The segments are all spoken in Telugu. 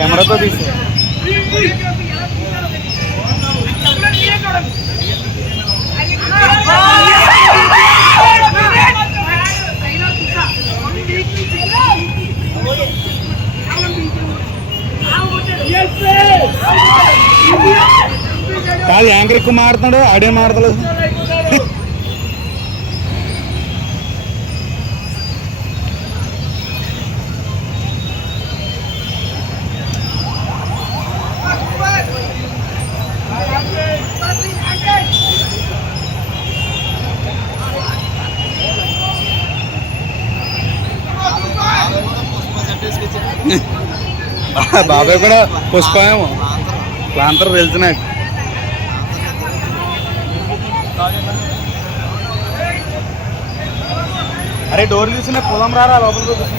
కెమెరాతో తీసి కాదు యాంకర్ ఎక్కువ మారుతున్నాడు ఆడే మారతలేదు బాబాయ్ కూడా పుష్పమేమో ప్లాంతర్ వెళ్తున్నాడు అరే డోర్ తీసిన పొలం రారా లోపలికి కూర్చున్నా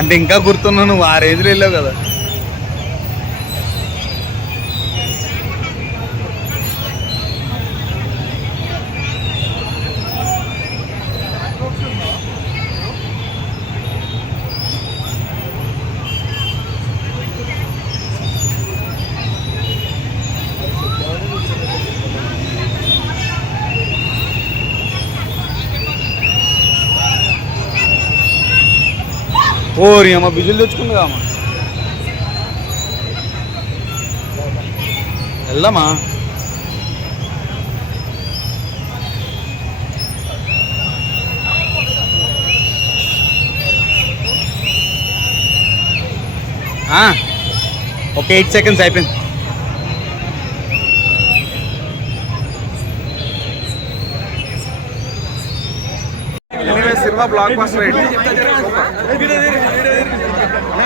అంటే ఇంకా గుర్తున్నా నువ్వు ఆ రేంజ్లో వెళ్ళావు కదా ఓరి అమ్మ బిజులు తెచ్చుకుంది అమ్మ వెళ్దామా ఒక 8 seconds అయిపోయింది సినిమా బ్లాక్ బస్టర్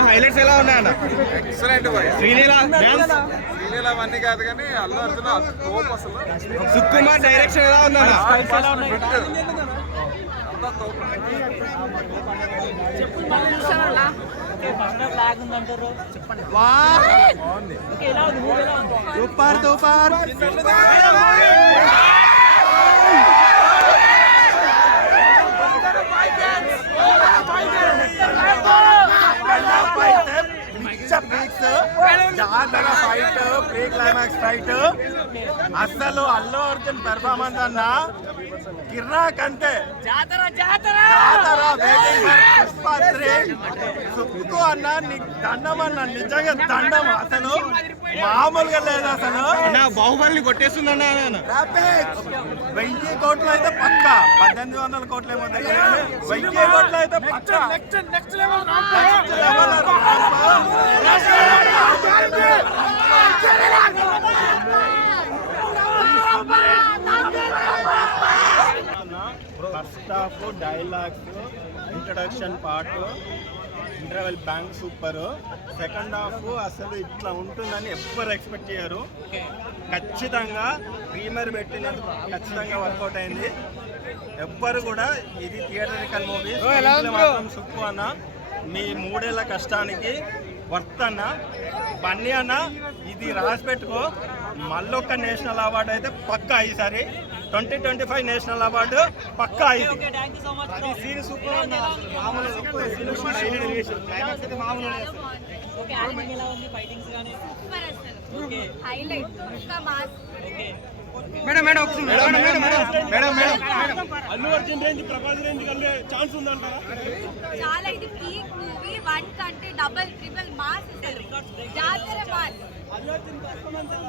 హైలైట్స్ ఎలా ఉన్నాయన్న ఎక్సలెంట్ శ్రీలీల అవన్నీ కాదు కానీ అల్లు అర్జున్ తోపు అసలు సుకుమార్ డైరెక్షన్ ఎలా ఉందన్న super super fight pre climax fight అసలు అల్లు అర్జున్ పెర్ఫార్మెన్స్ అన్న కిర్రాక్ అంతే సుక్కు అన్న నీకు దండం అన్న నిజంగా దండం అసలు మామూలుగా లేదు అసలు బాహుబలిని కొట్టేస్తుందన్న 1000 కోట్లు అయితే పక్క 1800 కోట్లు ఏమో 1000 కోట్లు అయితే పక్క next level first half dialogues introduction part interval bank super second half అసలు ఇట్లా ఉంటుందని ఎవ్వరు ఎక్స్పెక్ట్ చేయరు ఖచ్చితంగా ప్రీమియర్ పెట్టినందుకు ఖచ్చితంగా వర్కౌట్ అయింది ఎవ్వరు కూడా ఇది థియేటరికల్ మూవీ మాత్రం సుక్కు అన్న మీ 3 ఏళ్ల కష్టానికి వర్త్ అన్న బన్నీ అన్న ఇది రాసి పెట్టుకో మళ్ళొక్క నేషనల్ అవార్డు అయితే పక్కా ఈసారి 2025 నేషనల్ అవార్డు పక్కా ఇది madam Allu Arjun range Prabhas range కలిగే ఛాన్స్ ఉందంటారా చాలా ఇది పీక్ మూవీ 1 కంటే డబుల్ ట్రిపుల్ మాస్ జాతర మాస్ అల్లు అర్జున్ పర్ఫార్మెన్స్